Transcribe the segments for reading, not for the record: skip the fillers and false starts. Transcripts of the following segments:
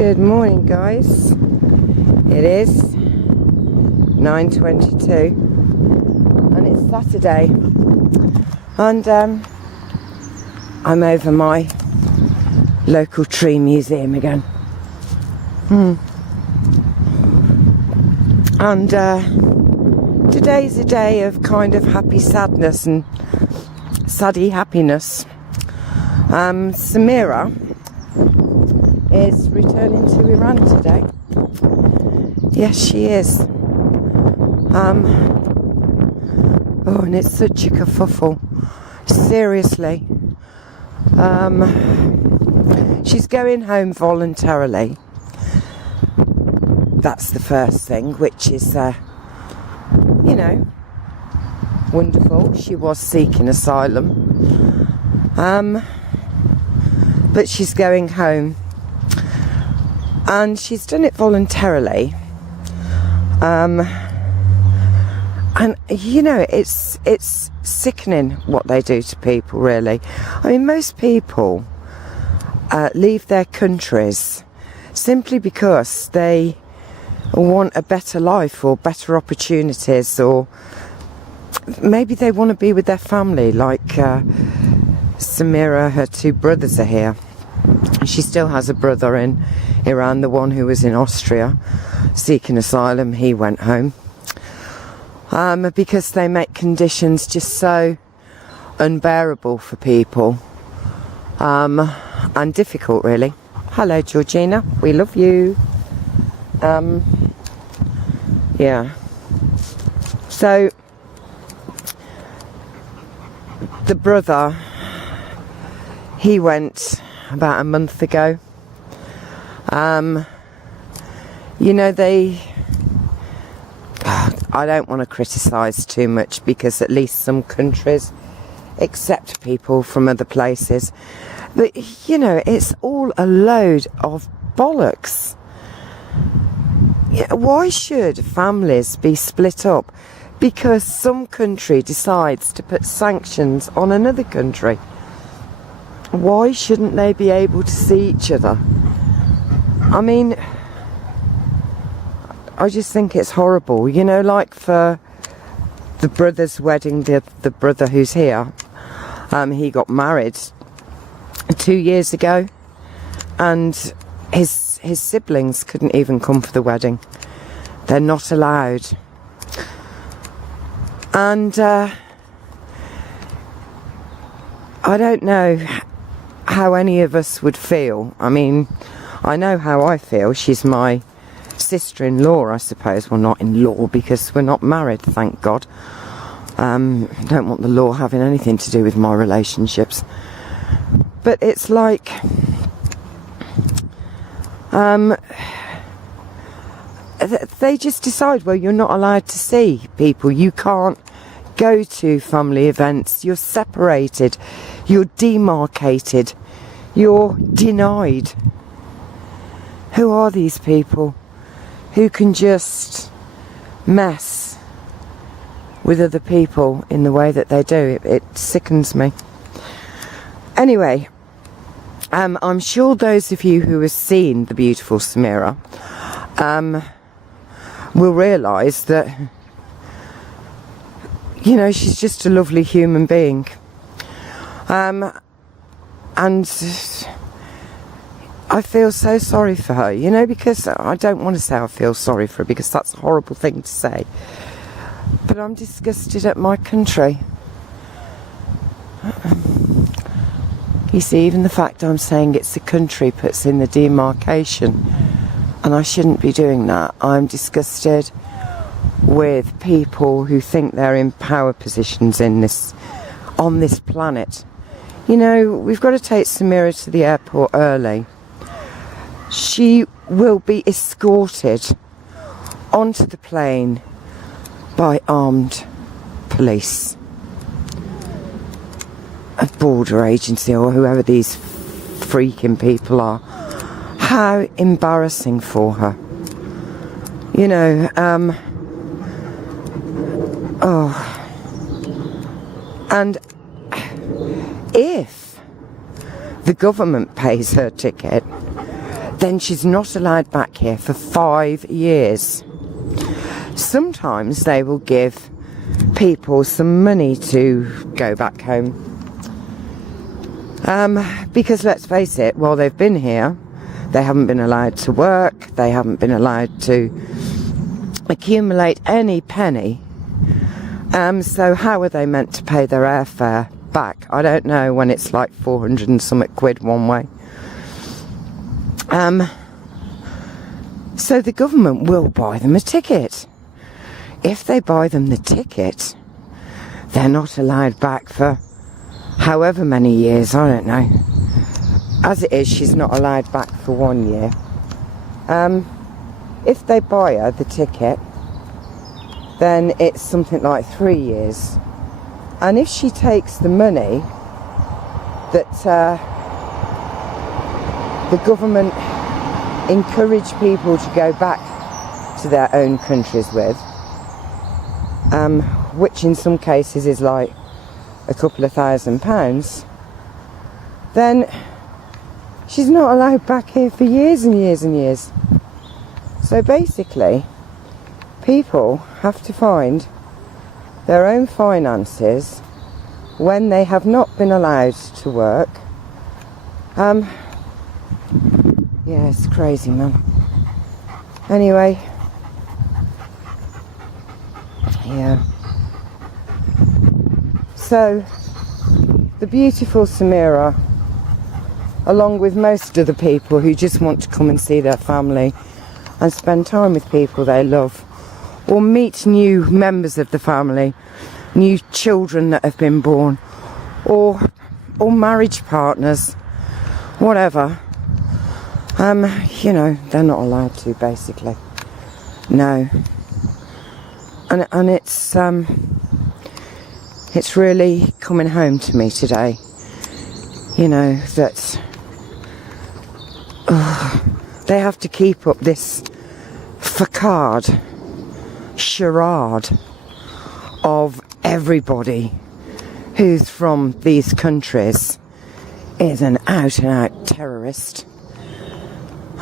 Good morning, guys. It is 9:22 and it's Saturday, and I'm over my local tree museum again. And today's a day of kind of happy sadness and saddy happiness. Samira is returning to Iran today. Yes, she is. Oh, and it's such a kerfuffle. Seriously. She's going home voluntarily. That's the first thing, which is, wonderful. She was seeking asylum. But she's going home. And she's done it voluntarily. And it's sickening what they do to people, really. I mean, most people leave their countries simply because they want a better life or better opportunities, or maybe they want to be with their family, like Samira. Her two brothers are here. She still has a brother in Iran, the one who was in Austria seeking asylum. He went home because they make conditions just so unbearable for people, and difficult, really. Hello, Georgina, we love you. Yeah, so the brother, he went about a month ago. I don't want to criticise too much, because at least some countries accept people from other places. But, it's all a load of bollocks. Why should families be split up because some country decides to put sanctions on another country? Why shouldn't they be able to see each other? I mean, I just think it's horrible. Like for the brother's wedding, the brother who's here, he got married 2 years ago, and his siblings couldn't even come for the wedding. They're not allowed. And I don't know how any of us would feel. I mean, I know how I feel. She's my sister-in-law, I suppose. Well, not in-law, because we're not married, thank God. I don't want the law having anything to do with my relationships. But it's like, they just decide, well, you're not allowed to see people. You can't go to family events. You're separated. You're demarcated. You're denied. Who are these people who can just mess with other people in the way that they do? It sickens me. Anyway, I'm sure those of you who have seen the beautiful Samira will realise that, she's just a lovely human being. And I feel so sorry for her, because I don't want to say I feel sorry for her, because that's a horrible thing to say. But I'm disgusted at my country. You see, even the fact I'm saying it's a country puts in the demarcation, and I shouldn't be doing that. I'm disgusted with people who think they're in power positions on this planet. We've got to take Samira to the airport early. She will be escorted onto the plane by armed police, a border agency, or whoever these freaking people are. How embarrassing for her. And if the government pays her ticket, then she's not allowed back here for 5 years. Sometimes they will give people some money to go back home. Because let's face it, while they've been here, they haven't been allowed to work, they haven't been allowed to accumulate any penny. So how are they meant to pay their airfare back? I don't know, when it's like 400 and something quid one way. So the government will buy them a ticket. If they buy them the ticket, they're not allowed back for however many years, I don't know. As it is, she's not allowed back for 1 year. If they buy her the ticket, then it's something like 3 years. And if she takes the money that the government encourage people to go back to their own countries with, which in some cases is like a couple of £1,000, then she's not allowed back here for years and years and years. So basically, people have to find their own finances when they have not been allowed to work. Yeah, it's crazy, man. Anyway, yeah. So, the beautiful Samira, along with most of the people who just want to come and see their family and spend time with people they love, or meet new members of the family, new children that have been born, or marriage partners, whatever. You know, they're not allowed to, basically. No. And it's really coming home to me today. You know, that they have to keep up this facade, charade of everybody who's from these countries is an out-and-out terrorist.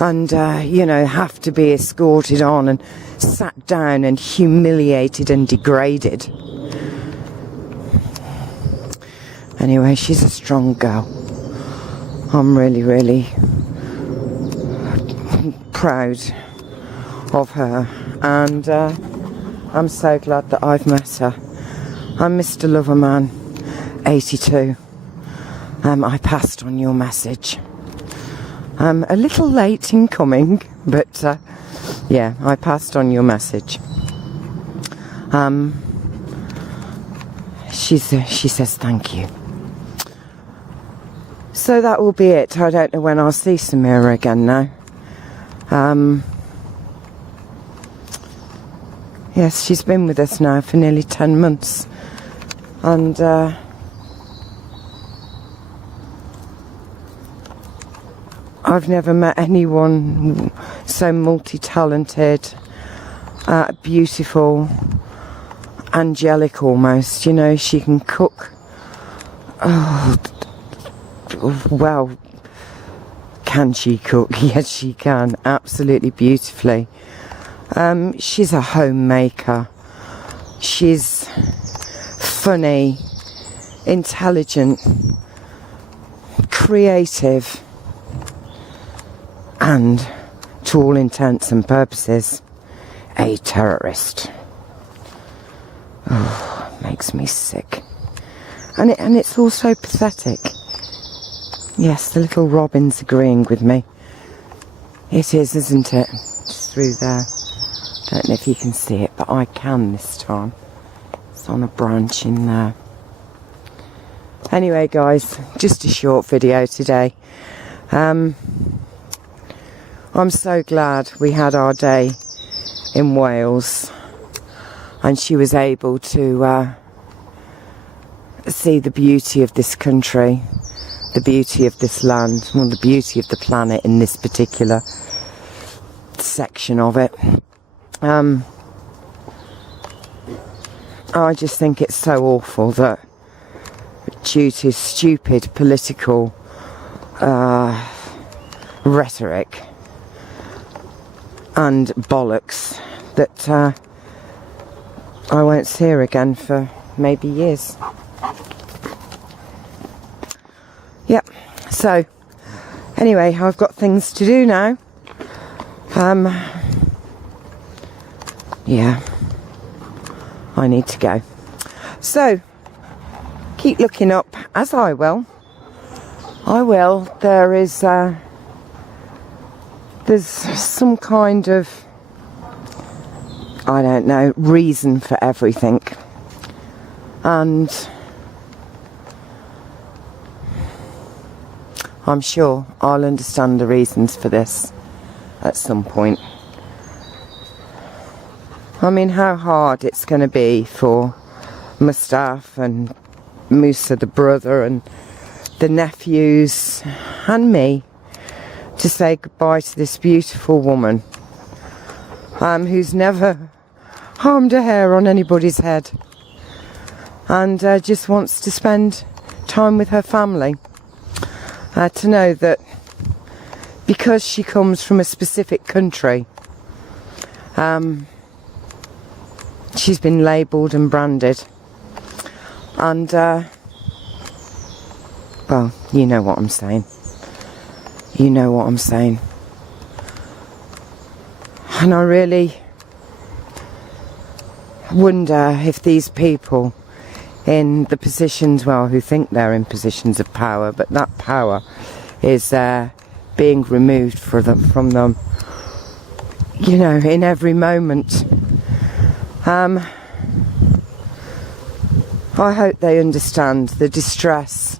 And, you know, have to be escorted on and sat down and humiliated and degraded. Anyway, she's a strong girl. I'm really, really proud of her. And I'm so glad that I've met her. I'm Mr. Loverman, 82. I passed on your message. A little late in coming, but yeah, I passed on your message. She says thank you. So that will be it. I don't know when I'll see Samira again now. Yes, she's been with us now for nearly 10 months. And I've never met anyone so multi-talented, beautiful, angelic almost. You know, she can cook. Oh, well, can she cook? Yes, she can. Absolutely beautifully. She's a homemaker. She's funny, intelligent, creative, and, to all intents and purposes, a terrorist. Oh, makes me sick. And it's also pathetic. Yes, the little robin's agreeing with me. It is, isn't it? It's through there. Don't know if you can see it, but I can this time. It's on a branch in there. Anyway, guys, just a short video today. I'm so glad we had our day in Wales and she was able to see the beauty of this country, the beauty of this land, well, the beauty of the planet in this particular section of it. I just think it's so awful that due to stupid political rhetoric, and bollocks that I won't see her again for maybe years. Yep, so anyway, I've got things to do now. Yeah, I need to go. So, keep looking up, as I will. There is, there's some kind of, I don't know, reason for everything. And I'm sure I'll understand the reasons for this at some point. I mean, how hard it's going to be for Mustafa and Musa the brother and the nephews and me to say goodbye to this beautiful woman who's never harmed a hair on anybody's head and just wants to spend time with her family. To know that because she comes from a specific country, she's been labelled and branded. And, well, you know what I'm saying. You know what I'm saying. And I really wonder if these people in the positions, well, who think they're in positions of power, but that power is being removed from them, you know, in every moment. I hope they understand the distress,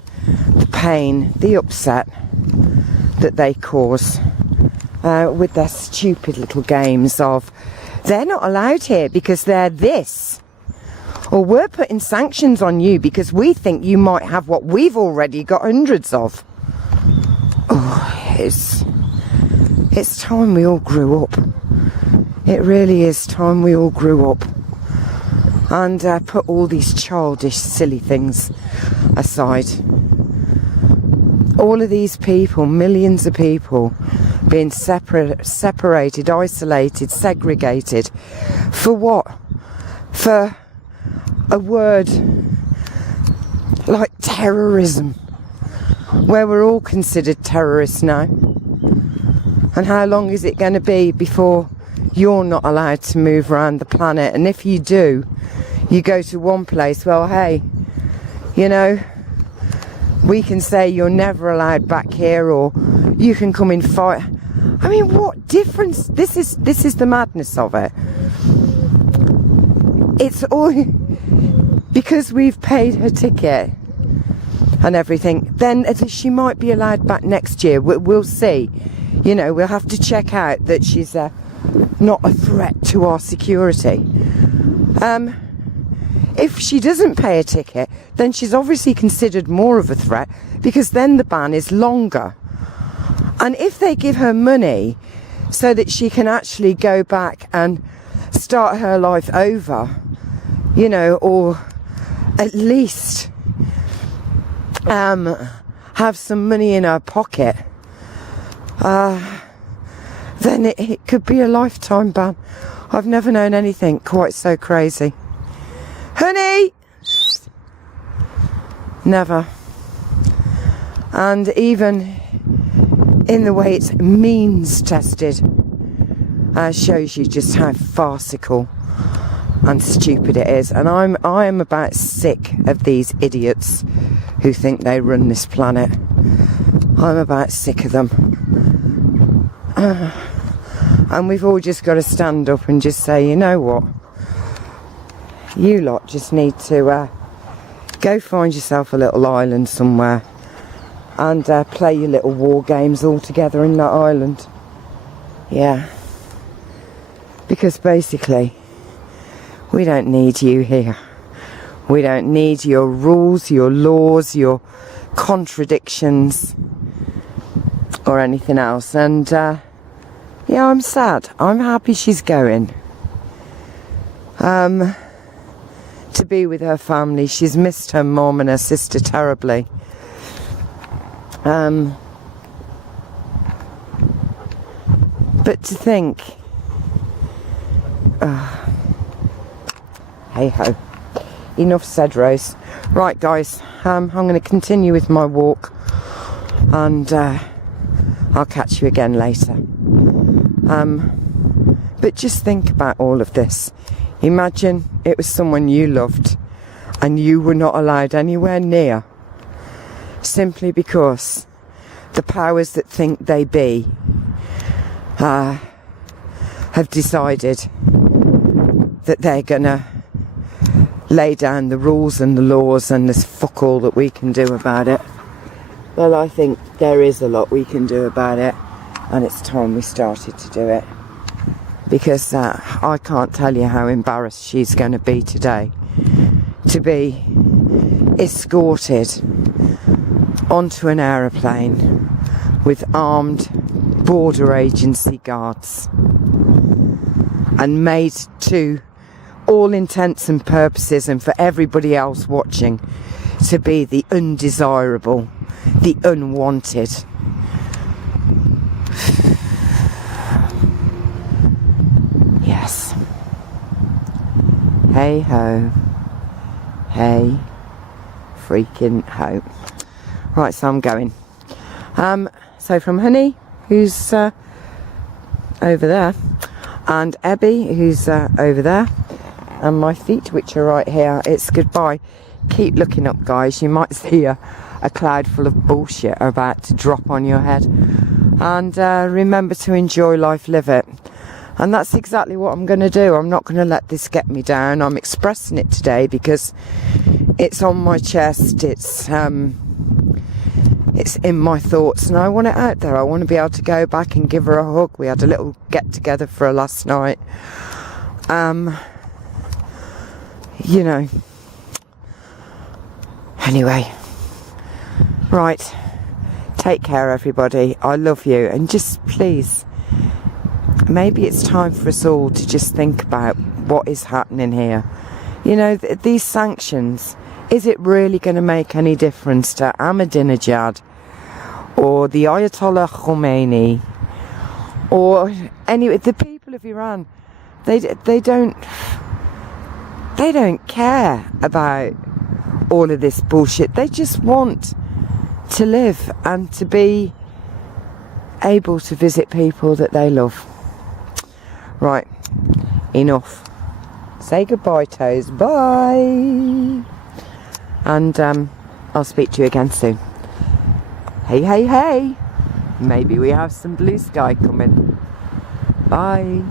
the pain, the upset that they cause with their stupid little games of, they're not allowed here because they're this. Or we're putting sanctions on you because we think you might have what we've already got hundreds of. Oh, it's time we all grew up. It really is time we all grew up. And put all these childish, silly things aside. All of these people, millions of people, being separated, isolated, segregated. For what? For a word like terrorism, where we're all considered terrorists now. And how long is it going to be before you're not allowed to move around the planet? And if you do, you go to one place, well, hey, you know, we can say you're never allowed back here, or you can come and fight. I mean, what difference? This is the madness of it. It's all because we've paid her ticket and everything. Then she might be allowed back next year. We'll see. You know, we'll have to check out that she's not a threat to our security. If she doesn't pay a ticket, then she's obviously considered more of a threat, because then the ban is longer. And if they give her money so that she can actually go back and start her life over, you know, or at least have some money in her pocket, then it could be a lifetime ban. I've never known anything quite so crazy. Honey! Never. And even in the way it's means tested, shows you just how farcical and stupid it is. And I am about sick of these idiots who think they run this planet. I'm about sick of them. And we've all just got to stand up and just say, you know what? You lot just need to go find yourself a little island somewhere and play your little war games all together in that island. Yeah. Because basically, we don't need you here. We don't need your rules, your laws, your contradictions or anything else. And yeah, I'm sad. I'm happy she's going to be with her family. She's missed her mom and her sister terribly. But to think Hey ho. Enough said, Rose. Right, guys, I'm going to continue with my walk, and I'll catch you again later. But just think about all of this. Imagine it was someone you loved and you were not allowed anywhere near, simply because the powers that think they be have decided that they're gonna lay down the rules and the laws, and there's fuck all that we can do about it. Well, I think there is a lot we can do about it, and it's time we started to do it, because I can't tell you how embarrassed she's going to be today to be escorted onto an aeroplane with armed border agency guards and made to all intents and purposes, and for everybody else watching, to be the undesirable, the unwanted. Yes. Hey ho. Hey freaking ho. Right, so I'm going. So from Honey, who's over there, and Ebby, who's over there, and my feet, which are right here, it's goodbye. Keep looking up, guys. You might see a cloud full of bullshit about to drop on your head. And remember to enjoy life, live it. And that's exactly what I'm going to do. I'm not going to let this get me down. I'm expressing it today because it's on my chest. It's in my thoughts, and I want it out there. I want to be able to go back and give her a hug. We had a little get together for her last night. You know. Anyway. Right. Take care, everybody. I love you. And just please, maybe it's time for us all to just think about what is happening here. You know, these sanctions, is it really going to make any difference to Ahmadinejad or the Ayatollah Khomeini or the people of Iran? They don't care about all of this bullshit. They just want to live and to be able to visit people that they love. Right, enough. Say goodbye, Toes. Bye. And I'll speak to you again soon. Hey, hey, hey. Maybe we have some blue sky coming. Bye.